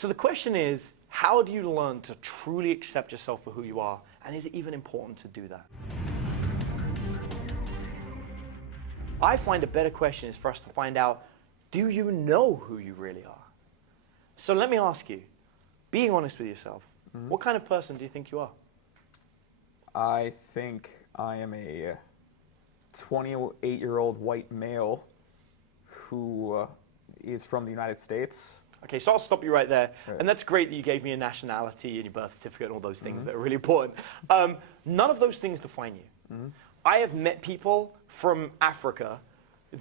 So the question is, how do you learn to truly accept yourself for who you are? And is it even important to do that? I find a better question is for us to find out, do you know who you really are? So let me ask you, being honest with yourself, what kind of person do you think you are? I think I am a 28-year-old white male who is from the United States. Okay, so I'll stop you right there. Right. And that's great that you gave me a nationality and your birth certificate and all those things that are really important. None of those things define you. I have met people from Africa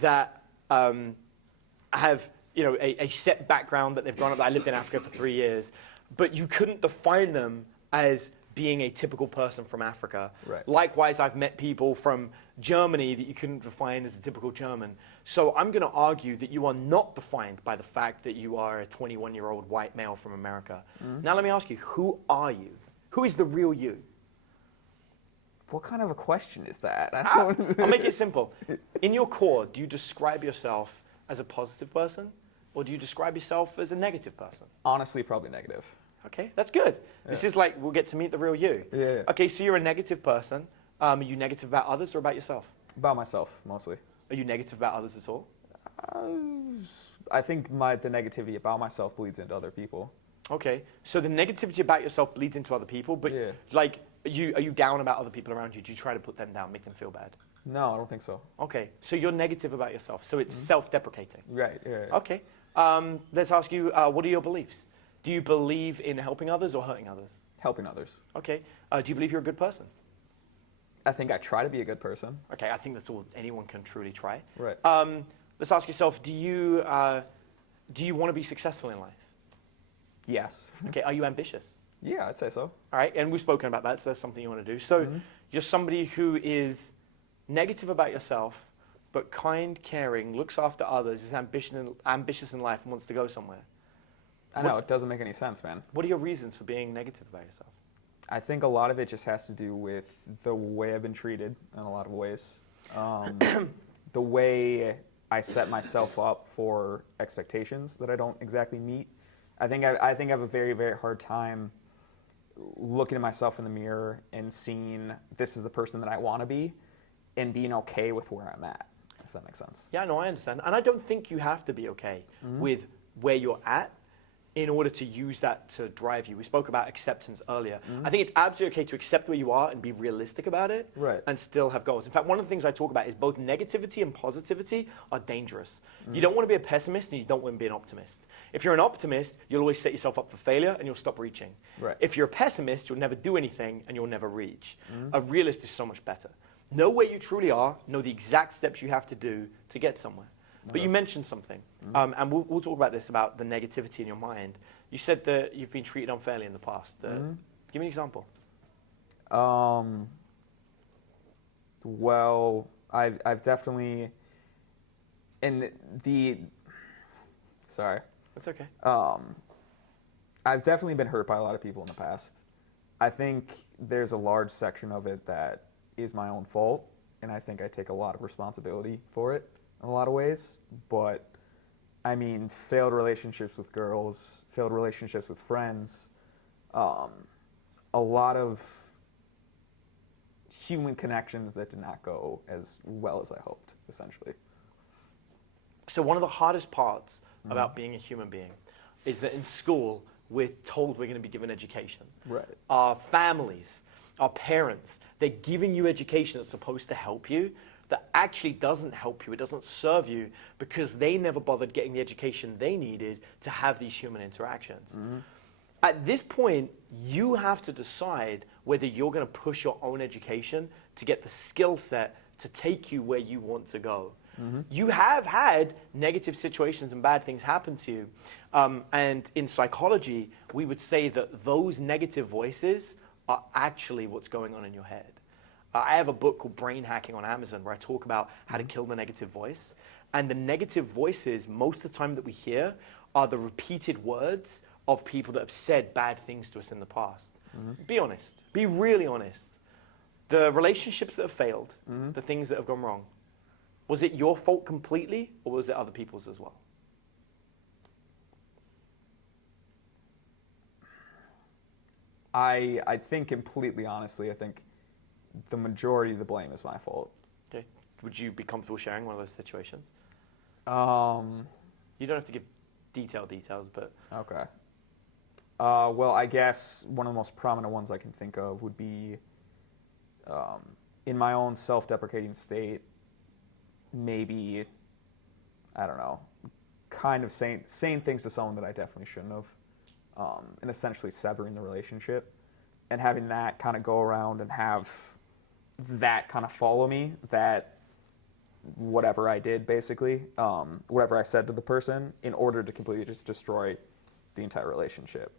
that have a set background that they've grown up. I lived in Africa for 3 years, but you couldn't define them as being a typical person from Africa. Right. Likewise, I've met people from Germany that you couldn't define as a typical German. So I'm going to argue that you are not defined by the fact that you are a 21-year-old white male from America. Now let me ask you, who are you? Who is the real you? What kind of a question is that? I'll make it simple. In your core, do you describe yourself as a positive person, or do you describe yourself as a negative person? Honestly, probably negative. Okay, that's good. Yeah. This is like, we'll get to meet the real you. Yeah. Okay, so you're a negative person. Are you negative about others or about yourself? About myself, mostly. Are you negative about others at all? I think the negativity about myself bleeds into other people. Okay, so the negativity about yourself bleeds into other people, but yeah. like, are you down about other people around you? Do you try to put them down, make them feel bad? No, I don't think so. Okay, so you're negative about yourself, so it's self-deprecating. Right, yeah. Okay, let's ask you, what are your beliefs? Do you believe in helping others or hurting others? Helping others. Okay, do you believe you're a good person? I think I try to be a good person. Okay, I think that's all anyone can truly try. Right. Let's ask yourself, do you want to be successful in life? Yes. Okay, are you ambitious? Yeah, I'd say so. All right, and we've spoken about that, so that's something you want to do. So you're somebody who is negative about yourself, but kind, caring, looks after others, is ambitious in life, and wants to go somewhere. I know, it doesn't make any sense, man. What are your reasons for being negative about yourself? I think a lot of it just has to do with the way I've been treated in a lot of ways. The way I set myself up for expectations that I don't exactly meet. I think I have a very, very hard time looking at myself in the mirror and seeing this is the person that I want to be and being okay with where I'm at, if that makes sense. Yeah, no, I understand. And I don't think you have to be okay with where you're at in order to use that to drive you. We spoke about acceptance earlier. I think it's absolutely okay to accept where you are and be realistic about it and still have goals. In fact, one of the things I talk about is both negativity and positivity are dangerous. You don't want to be a pessimist and you don't want to be an optimist. If you're an optimist, you'll always set yourself up for failure and you'll stop reaching. Right. If you're a pessimist, you'll never do anything and you'll never reach. A realist is so much better. Know where you truly are, know the exact steps you have to do to get somewhere. But you mentioned something, and we'll talk about this, about the negativity in your mind. You said that you've been treated unfairly in the past. Give me an example. Well, I've definitely, sorry. That's okay. I've definitely been hurt by a lot of people in the past. I think there's a large section of it that is my own fault, and I think I take a lot of responsibility for it in a lot of ways. But I mean, failed relationships with girls, failed relationships with friends, a lot of human connections that did not go as well as I hoped, essentially. So one of the hardest parts about being a human being is that in school, we're told we're going to be given education. Right. Our families, our parents, they're giving you education that's supposed to help you, that actually doesn't help you, it doesn't serve you, because they never bothered getting the education they needed to have these human interactions. At this point, you have to decide whether you're going to push your own education to get the skill set to take you where you want to go. You have had negative situations and bad things happen to you. And in psychology, we would say that those negative voices are actually what's going on in your head. I have a book called Brain Hacking on Amazon where I talk about how to kill the negative voice. And the negative voices, most of the time that we hear, are the repeated words of people that have said bad things to us in the past. Be honest. Be really honest. The relationships that have failed, the things that have gone wrong, was it your fault completely, or was it other people's as well? I think completely honestly, I think the majority of the blame is my fault. Okay. Would you be comfortable sharing one of those situations? Um, You don't have to give details, but okay. Well, I guess one of the most prominent ones I can think of would be in my own self-deprecating state, maybe, I don't know, kind of saying things to someone that I definitely shouldn't have, and essentially severing the relationship, and having that kind of go around and have that kind of follow me, that whatever I did, basically, whatever I said to the person, in order to completely just destroy the entire relationship.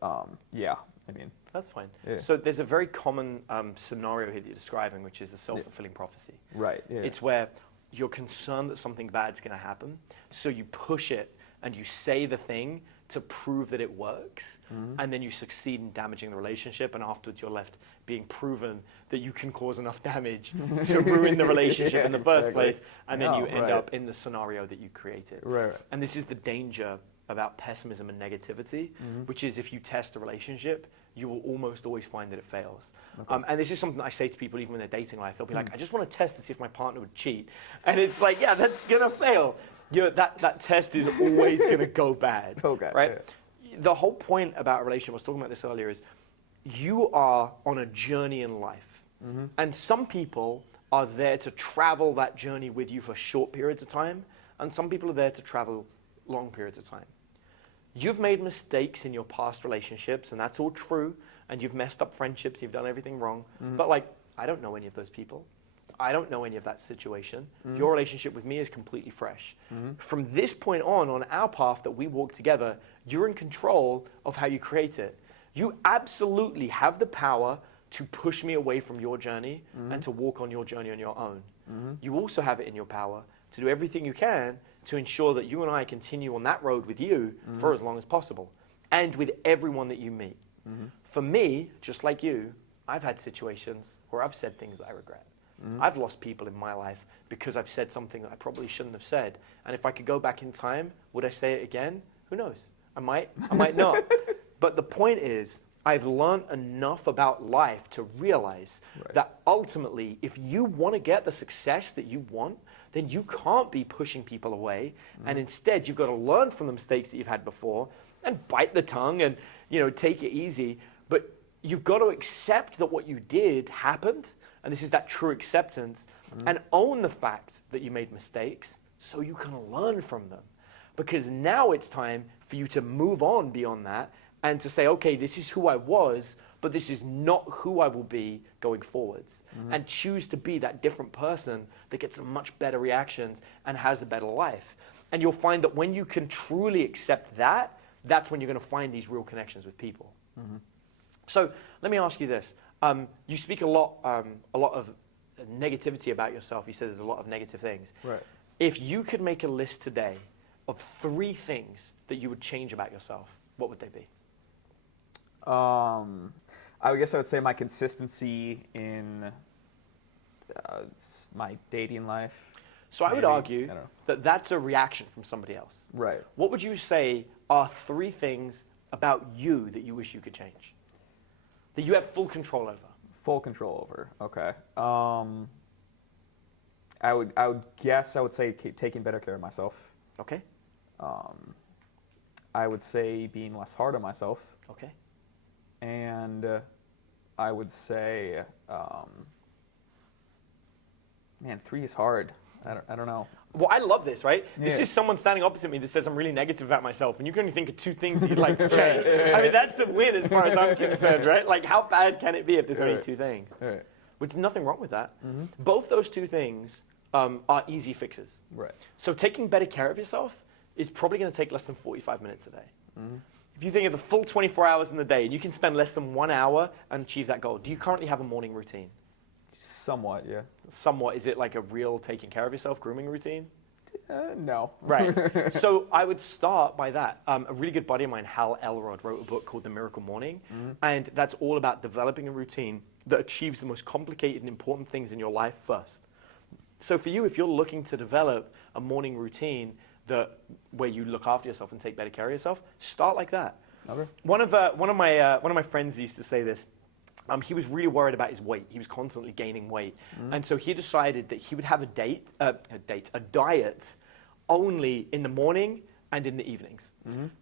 Yeah, I mean. that's fine. Yeah. So there's a very common scenario here that you're describing, which is the self-fulfilling prophecy. Right, yeah. It's where you're concerned that something bad's going to happen, so you push it and you say the thing to prove that it works, and then you succeed in damaging the relationship, and afterwards you're left being proven that you can cause enough damage to ruin the relationship in the first place, and then you end up in the scenario that you created. Right. And this is the danger about pessimism and negativity, which is if you test a relationship, you will almost always find that it fails. Okay. And this is something that I say to people even in their dating life. They'll be like, I just want to test to see if my partner would cheat. And it's like, yeah, that's going to fail. That test is always going to go bad. Okay. Right? Yeah. The whole point about a relationship, I was talking about this earlier, is you are on a journey in life. And some people are there to travel that journey with you for short periods of time, and some people are there to travel long periods of time. You've made mistakes in your past relationships, and that's all true, and you've messed up friendships, you've done everything wrong, but like, I don't know any of those people. I don't know any of that situation. Your relationship with me is completely fresh. From this point on our path that we walk together, you're in control of how you create it. You absolutely have the power to push me away from your journey and to walk on your journey on your own. You also have it in your power to do everything you can to ensure that you and I continue on that road with you for as long as possible, and with everyone that you meet. For me, just like you, I've had situations where I've said things that I regret. I've lost people in my life because I've said something that I probably shouldn't have said. And if I could go back in time, would I say it again? Who knows? I might not. But the point is, I've learned enough about life to realize that ultimately, if you want to get the success that you want, then you can't be pushing people away. And instead, you've got to learn from the mistakes that you've had before and bite the tongue and, take it easy. But you've got to accept that what you did happened. And this is that true acceptance, and own the fact that you made mistakes so you can learn from them. Because now it's time for you to move on beyond that and to say, okay, this is who I was, but this is not who I will be going forwards. And choose to be that different person that gets much better reactions and has a better life. And you'll find that when you can truly accept that, that's when you're going to find these real connections with people. So let me ask you this. You speak a lot of negativity about yourself. You said there's a lot of negative things. Right. If you could make a list today of 3 things that you would change about yourself, what would they be? I guess I would say my consistency in my dating life. So I would argue that that's a reaction from somebody else. Right. What would you say are 3 things about you that you wish you could change? That you have full control over? Full control over. Okay. I would say taking better care of myself. Okay. I would say being less hard on myself. Okay. And I would say, 3 is hard. I don't know. Well, I love this, right? This Yeah. is someone standing opposite me that says I'm really negative about myself, and you can only think of 2 things that you'd like to change. I mean, that's a win as far as I'm concerned, right? Like, how bad can it be if there's only 2 things? Right. Which nothing wrong with that. Both those 2 things are easy fixes. Right. So taking better care of yourself is probably going to take less than 45 minutes a day. If you think of the full 24 hours in the day, and you can spend less than 1 hour and achieve that goal, do you currently have a morning routine? Somewhat, yeah. Somewhat. Is it like a real taking care of yourself, grooming routine? No. Right. So I would start by that. A really good buddy of mine, Hal Elrod, wrote a book called The Miracle Morning. And that's all about developing a routine that achieves the most complicated and important things in your life first. So for you, if you're looking to develop a morning routine where you look after yourself and take better care of yourself, start like that. Okay. One of my friends used to say this. He was really worried about his weight. He was constantly gaining weight, and so he decided that he would have a diet, only in the morning and in the evenings.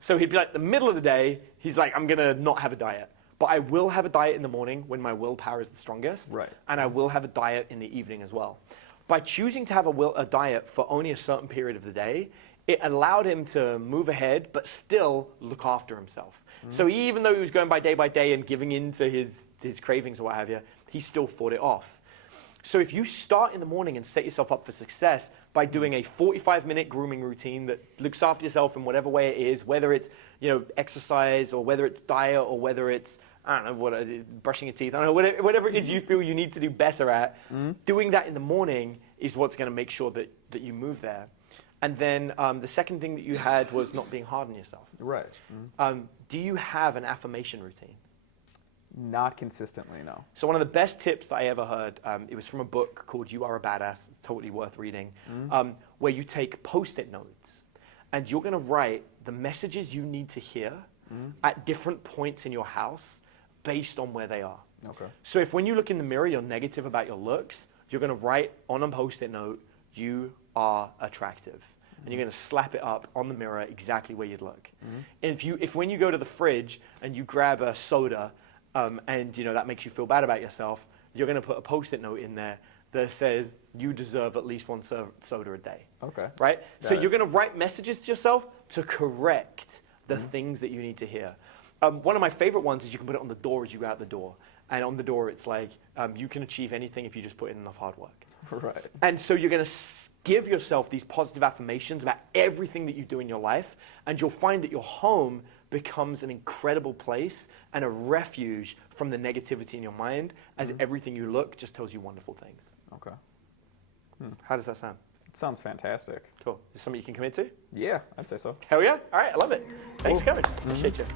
So he'd be like, the middle of the day, he's like, I'm gonna not have a diet, but I will have a diet in the morning when my willpower is the strongest, Right. and I will have a diet in the evening as well. By choosing to have a diet for only a certain period of the day, it allowed him to move ahead, but still look after himself. So even though he was going by day and giving in to his cravings or what have you, he still fought it off. So if you start in the morning and set yourself up for success by doing a 45-minute grooming routine that looks after yourself in whatever way it is, whether it's exercise or whether it's diet or whether it's brushing your teeth, I don't know, whatever it is you feel you need to do better at, doing that in the morning is what's going to make sure that you move there. And then the second thing that you had was not being hard on yourself. Right. Do you have an affirmation routine? Not consistently, no. So one of the best tips that I ever heard, it was from a book called You Are a Badass. It's totally worth reading, where you take Post-it notes and you're going to write the messages you need to hear at different points in your house based on where they are. Okay. So if when you look in the mirror, you're negative about your looks, you're going to write on a Post-it note, you are attractive. And you're going to slap it up on the mirror exactly where you'd look. And if when you go to the fridge and you grab a soda, and that makes you feel bad about yourself, you're going to put a Post-it note in there that says you deserve at least one soda a day. Okay. Right? Got So it. you're going to write messages to yourself to correct the things that you need to hear. One of my favorite ones is you can put it on the door as you go out the door. And on the door it's like, you can achieve anything if you just put in enough hard work. Right. And so you're going to give yourself these positive affirmations about everything that you do in your life, and you'll find that your home becomes an incredible place and a refuge from the negativity in your mind, as everything you look just tells you wonderful things. Okay. How does that sound? It sounds fantastic. Cool. Is this something you can commit to? Yeah, I'd say so. Hell yeah. All right, I love it. Thanks for coming. Appreciate you.